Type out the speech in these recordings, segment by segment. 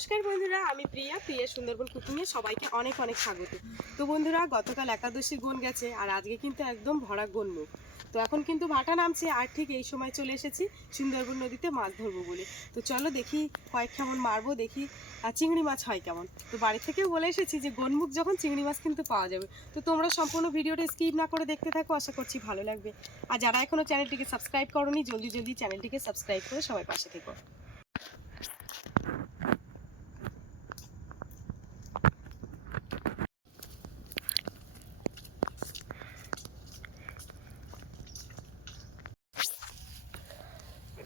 নমস্কার বন্ধুরা, আমি প্রিয়া প্রিয়া সুন্দরবন কুকিংয়ে সবাইকে অনেক অনেক স্বাগত। তো বন্ধুরা, গতকাল একাদশী গুণ গেছে আর আজকে কিন্তু একদম ভরা গুণ মুখ তো এখন কিন্তু ভাটা নামছে আর ঠিক এই সময় চলে এসেছি সুন্দরবন নদীতে মাছ ধরবো বলে। তো চলো দেখি কয়েক কেমন মারবো, দেখি, আর চিংড়ি মাছ হয় কেমন। তো বাড়ি থেকেও বলে এসেছি যে গনমুখ যখন চিংড়ি মাছ কিন্তু পাওয়া যাবে। তো তোমরা সম্পূর্ণ ভিডিওটা স্কিপ না করে দেখতে থাকো, আশা করছি ভালো লাগবে। আর যারা এখনও চ্যানেলটিকে সাবস্ক্রাইব করোনি, জলদি জলদি চ্যানেলটিকে সাবস্ক্রাইব করে সবাই পাশে থেকো।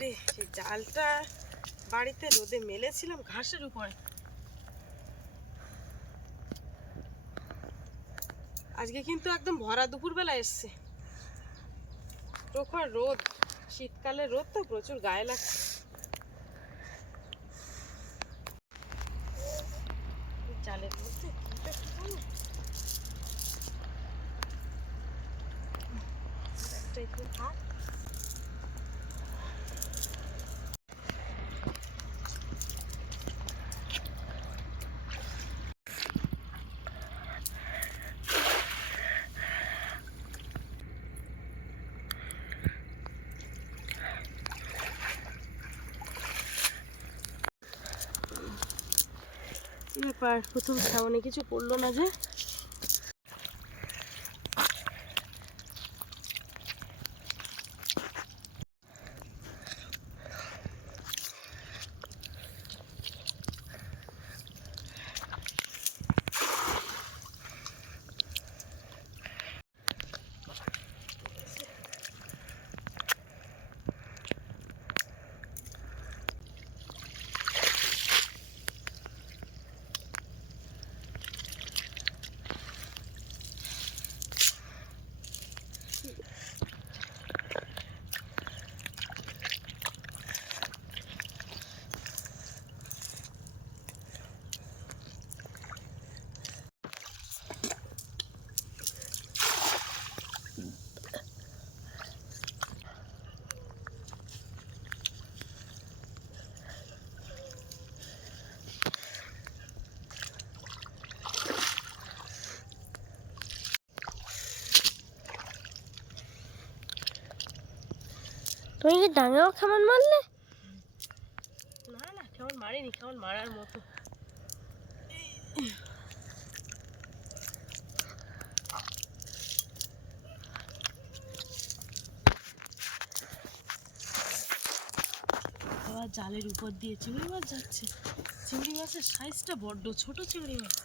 রে সেই জালটা বাড়িতে রোদে মেলেছিলাম ঘাসের উপরে। আজকে কিন্তু একদম ভরা দুপুরবেলা এসছে। প্রখর রোদ শীতকালে রোদ তো প্রচুর গায়ে লাগছে এই জালের মধ্যে কিটা কি জানো? একটা একটু থাক কি ব্যাপার প্রথম সামনে কিছু করল না যে তুমি কি ডাঙাও কেমন মারলে? না না, কেমন মারিনি, কেমন মারার মতো। জালের উপর দিয়ে চিংড়ি মাছ যাচ্ছে। চিংড়ি মাছের সাইজটা বড্ড, ছোট চিংড়ি মাছ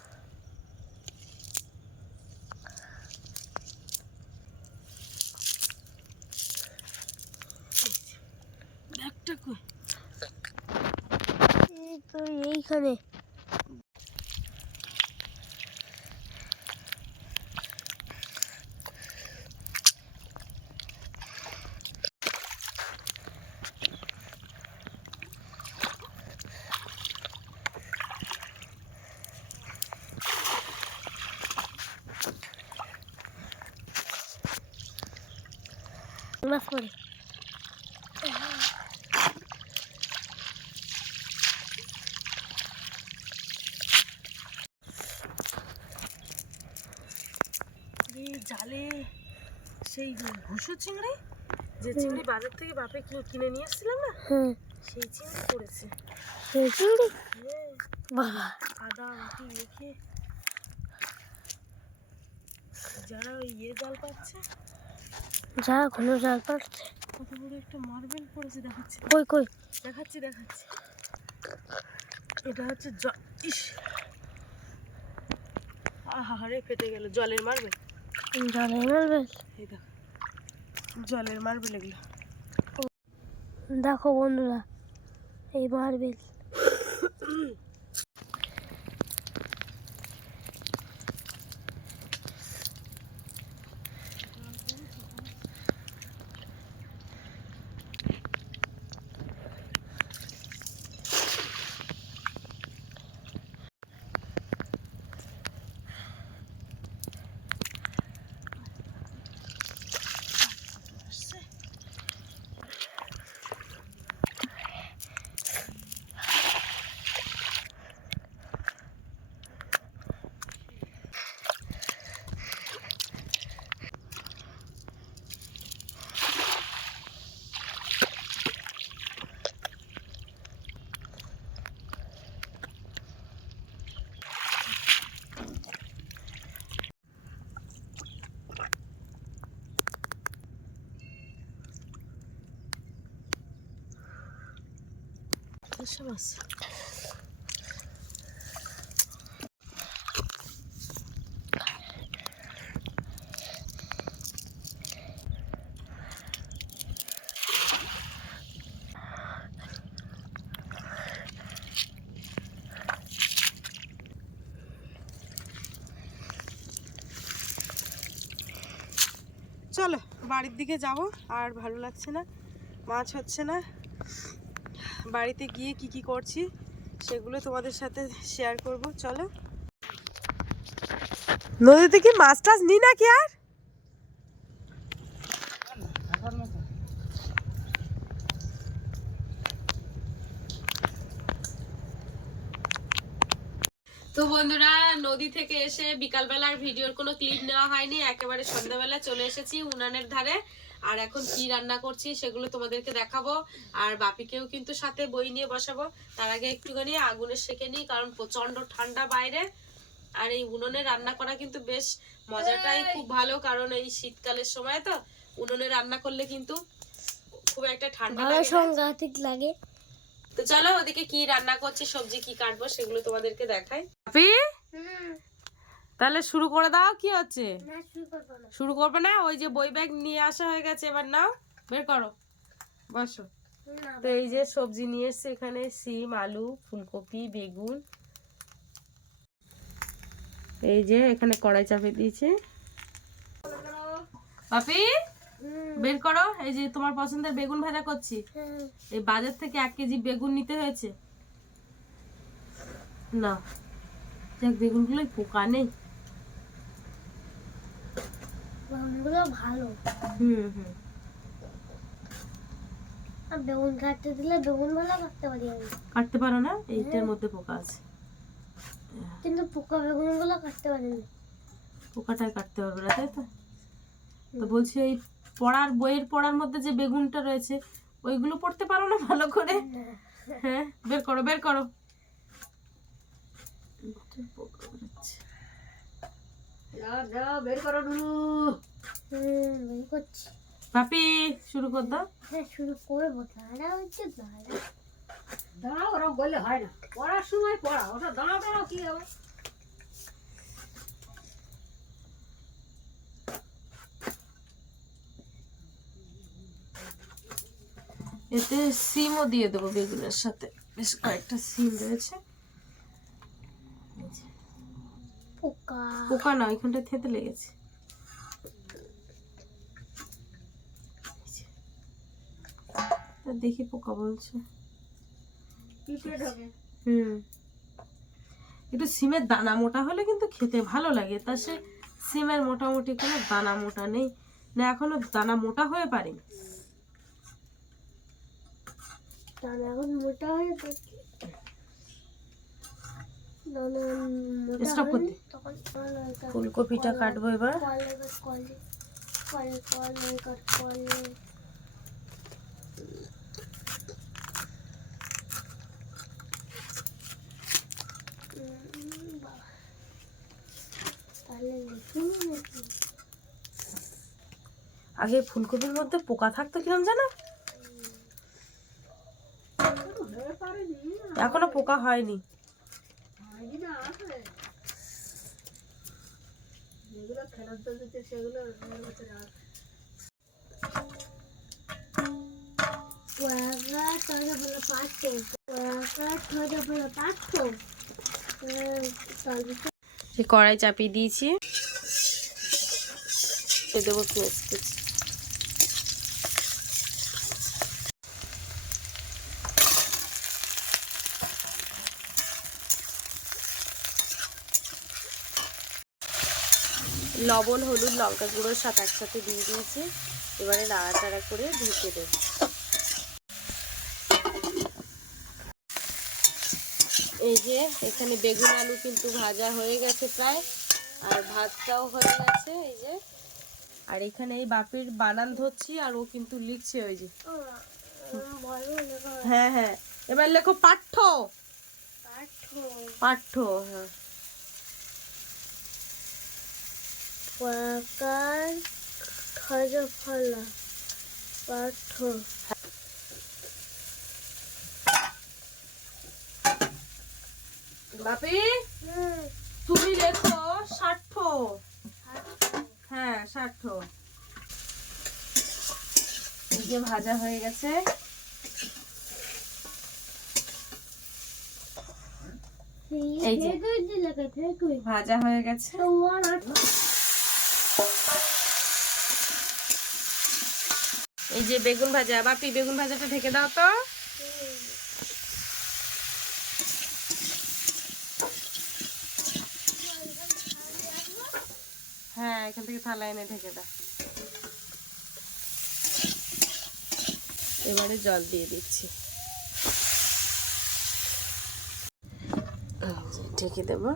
ব্যাগটা কই এই তো এইখানে মাছ পড়ে এই জালে সেই ঘুষো চিংড়ি? যে চিংড়ি বাজার থেকে বাপে কিনে কিনে নিয়ে এসেছিলাম না? সেই চিংড়ি পড়েছে। সেই চিংড়ি? হ্যাঁ। বাবা। আদা আটি মেখে যারা ওই ইয়ে জাল পাচ্ছে যা কোনো জাল পাচ্ছে কত বড় একটা মার্বেল পড়েছে দেখাচ্ছি কই কই? দেখাচ্ছি দেখাচ্ছি। এটা হচ্ছে ইস। আহা রে ফেটে গেল। জলের মার্বেল জলে মারবে এই দেখো। জলের মার্বেল এগুলো। দেখো বন্ধুরা এই মার্বেল মাছ চলো বাড়ির দিকে যাব আর ভালো লাগছে না মাছ হচ্ছে না। বাড়িতে গিয়ে কি কি করছি সেগুলো তোমাদের সাথে শেয়ার করব, চলো। নদীতে কি মাছ টাছ নি নাকি আর? তো বন্ধুরা, নদী থেকে এসে বিকালবেলার ভিডিওর কোনো ক্লিপ নেওয়া হয়নি, একেবারে সন্ধ্যাবেলা চলে এসেছি উনানের ধারে। আর এখন কি রান্না করছি সেগুলো তোমাদেরকে দেখাবো। আর বাপিকেও কিন্তু সাথে বই নিয়ে বসাবো। তার আগে একটুখানি আগুনের সেকে নিই কারণ প্রচণ্ড ঠান্ডা বাইরে। আর এই উনুনে রান্না করা কিন্তু বেশ মজাটাই খুব ভালো কারণ এই শীতকালের সময় তো উনুনে রান্না করলে কিন্তু খুব একটা ঠান্ডা লাগে না। লাগে। তো চলো ওদিকে কি রান্না করছি সবজি কি কাটবো সেগুলো তোমাদেরকে দেখাই। বাপি? তাহলে শুরু করে দাও কি হচ্ছে? শুরু করব না। ওই যে বই ব্যাগ নিয়ে আসা হয়ে গেছে এবার নাও বের করো। বসো। তো এই যে সবজি নিয়ে এসছে এখানে সিম আলু ফুলকপি বেগুন। এই যে এখানে কড়াই চাপে দিয়েছে। বাপি বের করো। এই যে তোমার পছন্দের বেগুন ভাজা করছি। এই বাজার থেকে এক কেজি বেগুন নিতে হয়েছে। না। দেখ বেগুনগুলো পোকা নেই। বেগুনগুলো ভালো। হুম হুম। আর বেগুন কাটতে দিলে বেগুন ভালো কাটতে পারি আমি। কাটতে পারো না? এইটার মধ্যে পোকা আছে। কিন্তু পোকা বেগুনগুলো কাটতে পারি না। পোকাটাই কাটতে পারবে না তাই তো? তো বলছি এই পড়ার বইয়ের পড়ার মধ্যে যে বেগুনটা রয়েছে ওইগুলো পড়তে পারো না ভালো করে? হ্যাঁ বের করো বের করো। পোকা বেরোচ্ছে। হুম করছি। পাপি শুরু কর দাও। হ্যাঁ শুরু করব। দাঁড়া হচ্ছে দাঁড়া। দাঁড়া ওরকম বললে হয় না। পড়ার সময় পড়া ওটা দাঁড়া দাঁড়াও কি হবে? এতে সিমও দিয়ে দেবো বেগুনের সাথে। বেশ কয়েকটা সিম রয়েছে। পোকা। পোকা না ওইখানটা থেতে লেগেছে এই যে। তা দেখি পোকা বলছে। হুম। একটু সিমের দানা মোটা হলে কিন্তু খেতে ভালো লাগে তা সে সিমের মোটামুটি কোনো দানা মোটা নেই। না এখনও দানা মোটা হয়ে গেছে। ফুলকপিটা কাটবো এবার। কল গেছে, কলে কলে কল হয়ে গেছে, কলে উম, বাবা। তাহলে লিখুন নাকি? আগে ফুলকপির মধ্যে পোকা থাকতো কিরম জানো এখনও পোকা হয়নি। না কড়াই চাপিয়ে দিয়েছি। দেবো পেঁয়াজ কুচি। লবণ, হলুদ, লঙ্কা গুঁড়োর সাথে একসাথে দিয়ে দিয়েছি। এবারে নাড়াচাড়া করে ঢেকে দেবো। এই যে, এখানে বেগুন আলু কিন্তু ভাজা হয়ে গেছে প্রায়, আর ভাতটাও হয়ে গেছে, এই যে। আর এখানে এই বাপির বানান ধরছি, আর ও কিন্তু লিখছে ওই যে। হ্যাঁ হ্যাঁ এবার লেখো পাঠ্য। পাঠ্য হ্যাঁ। খাজা ফলা বাপি? তুমি লেখো ষাট হ্যাঁ যে ভাজা হয়ে গেছে। এই যে। ভাজা হয়ে গেছে। এই যে বেগুন ভাজা। বাপি বেগুন ভাজাটা ঢেকে দাও তো হ্যাঁ এখান থেকে থালা এনে ঢেকে দাও। এবারে জল দিয়ে দিচ্ছি। ঢেকে দেবো।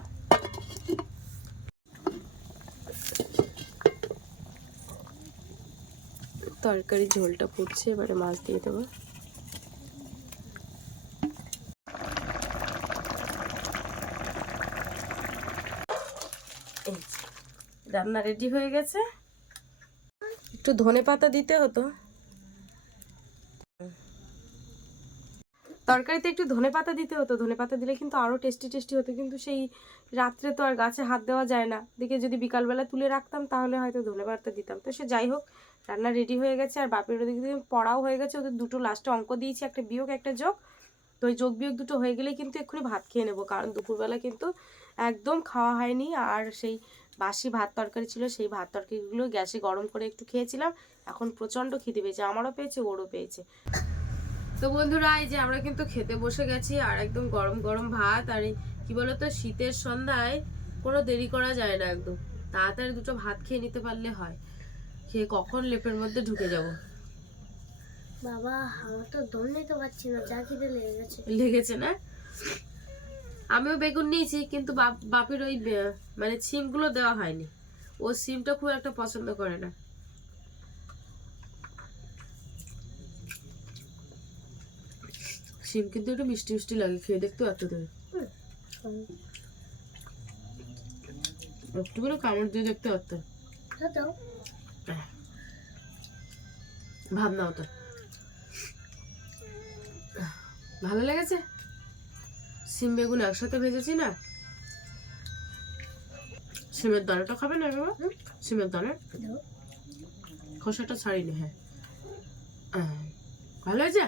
তরকারি ঝোলটা ফুটছে, এবারে মাছ দিয়ে দেবো। রান্না রেডি হয়ে গেছে। একটু ধনে পাতা দিতে হতো। তরকারিতে একটু ধনে পাতা দিতে হতো। ধনে পাতা দিলে কিন্তু আরও টেস্টি টেস্টি হতো। কিন্তু সেই রাত্রে তো আর গাছে হাত দেওয়া যায় না। দিকে যদি বিকালবেলা তুলে রাখতাম, তাহলে হয়তো ধনে পাতা দিতাম। তো সে যাই হোক, রান্না রেডি হয়ে গেছে। আর বাপের ওদিকে পড়াও হয়ে গেছে, ওদের দুটো লাস্টে অঙ্ক দিয়েছি, একটা বিয়োগ, একটা যোগ। তো ওই যোগ বিয়োগ দুটো হয়ে গেলেই কিন্তু এক্ষুনি ভাত খেয়ে নেব। কারণ দুপুরবেলা কিন্তু একদম খাওয়া হয়নি। আর সেই বাসি ভাত তরকারি ছিল সেই ভাত তরকারিগুলো গ্যাসে গরম করে একটু খেয়েছিলাম। এখন প্রচণ্ড খিদে পেয়েছে আমারও পেয়েছে ওরও পেয়েছে। তো বন্ধুরা এই যে আমরা কিন্তু খেতে বসে গেছি আর একদম গরম গরম ভাত আর কি বলতো শীতের সন্ধ্যায় কোনো দেরি করা যায় না একদম। তাড়াতাড়ি দুটো ভাত খেয়ে নিতে পারলে হয়। খেয়ে কখন লেপের মধ্যে ঢুকে যাব? বাবা আমার তো দম নিতে পারছি না যা খিদে লেগে গেছে লেগেছে না? আমিও বেগুন নিয়েছি কিন্তু বাপ- বাপের ওই মানে সিমগুলো দেওয়া হয়নি। ও সিমটা খুব একটা পছন্দ করে না। সিম কিন্তু একটু মিষ্টি মিষ্টি লাগে খেয়ে দেখতেও এত দেবে একটু করে কামড় দিয়ে দেখতে পারতো। ভাবনা ওটা ভালো লেগেছে? সিম বেগুন একসাথে ভেজেছি না? সিমের দানাটা খাবে না বাবা? সিমের দানা? খোসাটা ছাড়িনি হ্যাঁ। ভালো হয়েছে?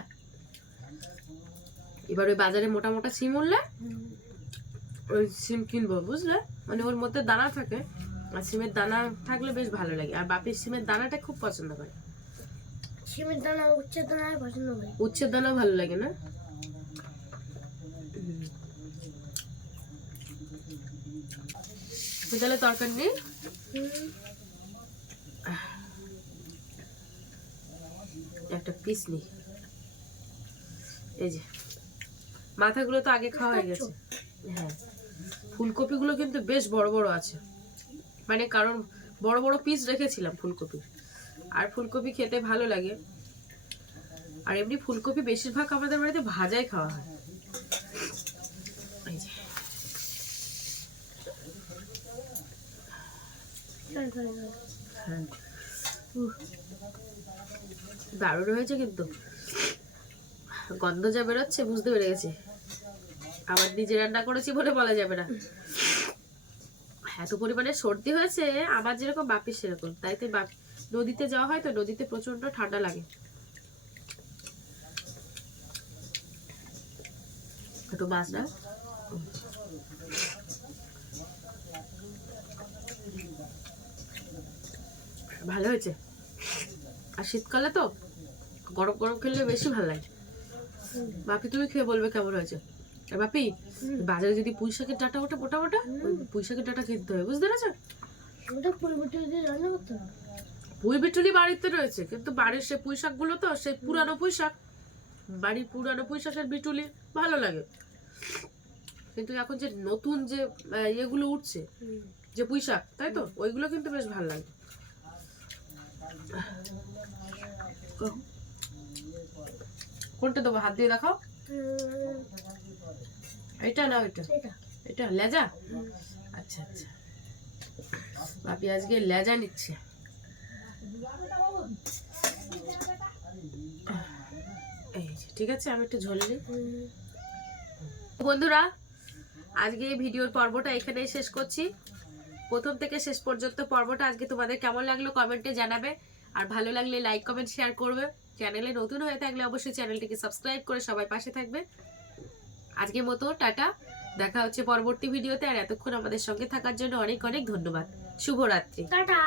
এবার ওই বাজারে মোটা মোটা সিম উঠলে ওই সিম কিনবো বুঝলে? মানে ওর মধ্যে দানা থাকে আর সিমের দানা থাকলে বেশ ভালো লাগে। আর বাপির সিমের দানাটা খুব পছন্দ করে। সিমের দানা উচ্চের দানা পছন্দ করি। উচ্ছের দানা ভালো লাগে না? তাহলে তরকারি নেই? একটা পিস নিই এই যে, মাথাগুলো তো আগে খাওয়া হয়ে গেছে। হ্যাঁ ফুলকপিগুলো কিন্তু বেশ বড় বড় আছে। মানে কারণ বড় বড় পিস রেখেছিলাম ফুলকপির আর ফুলকপি খেতে ভালো লাগে। আর এমনি ফুলকপি বেশিরভাগ আমাদের বাড়িতে ভাজাই খাওয়া হয় এই যে চল, চল, চল। হ্যাঁ উহ। দারুণ হয়েছে কিন্তু। গন্ধ যা বেরোচ্ছে বুঝতে পেরে গেছি। আবার নিজে রান্না করেছি বলে বলা যাবে না। এত পরিমাণে সর্দি হয়েছে আমার যেরকম বাপির সেরকম। তাই তো বাপ, নদীতে যাওয়া হয় তো নদীতে প্রচণ্ড ঠান্ডা লাগে। একটু মাছ না ভালো হয়েছে? আর শীতকালে তো গরম গরম খেলে বেশি ভালো লাগে। বাপি তুমি খেয়ে বলবে কেমন হয়েছে? আর বাপি বাজারে যদি পুঁই শাকের ডাটা ওঠে মোটা মোটা ওই পুঁই শাকের ডাটা কিনতে হবে বুঝতে পেরেছ? ওটা পুঁই বিটুলি বাড়িতে রয়েছে কিন্তু বাড়ির সে পুঁই শাকগুলো তো সেই পুরানো পুঁই শাক বাড়ির পুরানো পুঁই শাকের বিটুলি ভালো লাগে। কিন্তু এখন যে নতুন যে ইয়েগুলো উঠছে যে পুঁই শাক তাই তো? ওইগুলো কিন্তু বেশ ভালো লাগে। কোনটা দেবো? হাত দিয়ে দেখাও। এটা না ওইটা এটা। লেজা? আচ্ছা আচ্ছা। বাপি আজকে লেজা নিচ্ছে। এই ঠিক আছে আমি একটু ঝোলে নিই। বন্ধুরা আজকে এই ভিডিওর পর্বটা এখানেই শেষ করছি। প্রথম থেকে শেষ পর্যন্ত পর্বটা আজকে তোমাদের কেমন লাগল কমেন্টে জানাবে। আর ভালো লাগলে লাইক, কমেন্ট, শেয়ার করবে। চ্যানেলে নতুন হয়ে থাকলে অবশ্যই চ্যানেলটিকে সাবস্ক্রাইব করে সবাই পাশে থাকবে। আজকের মতো, টাটা। দেখা হচ্ছে পরবর্তী ভিডিওতে। আর এতক্ষণ আমাদের সঙ্গে থাকার জন্য অনেক অনেক ধন্যবাদ। শুভরাত্রি। টাটা।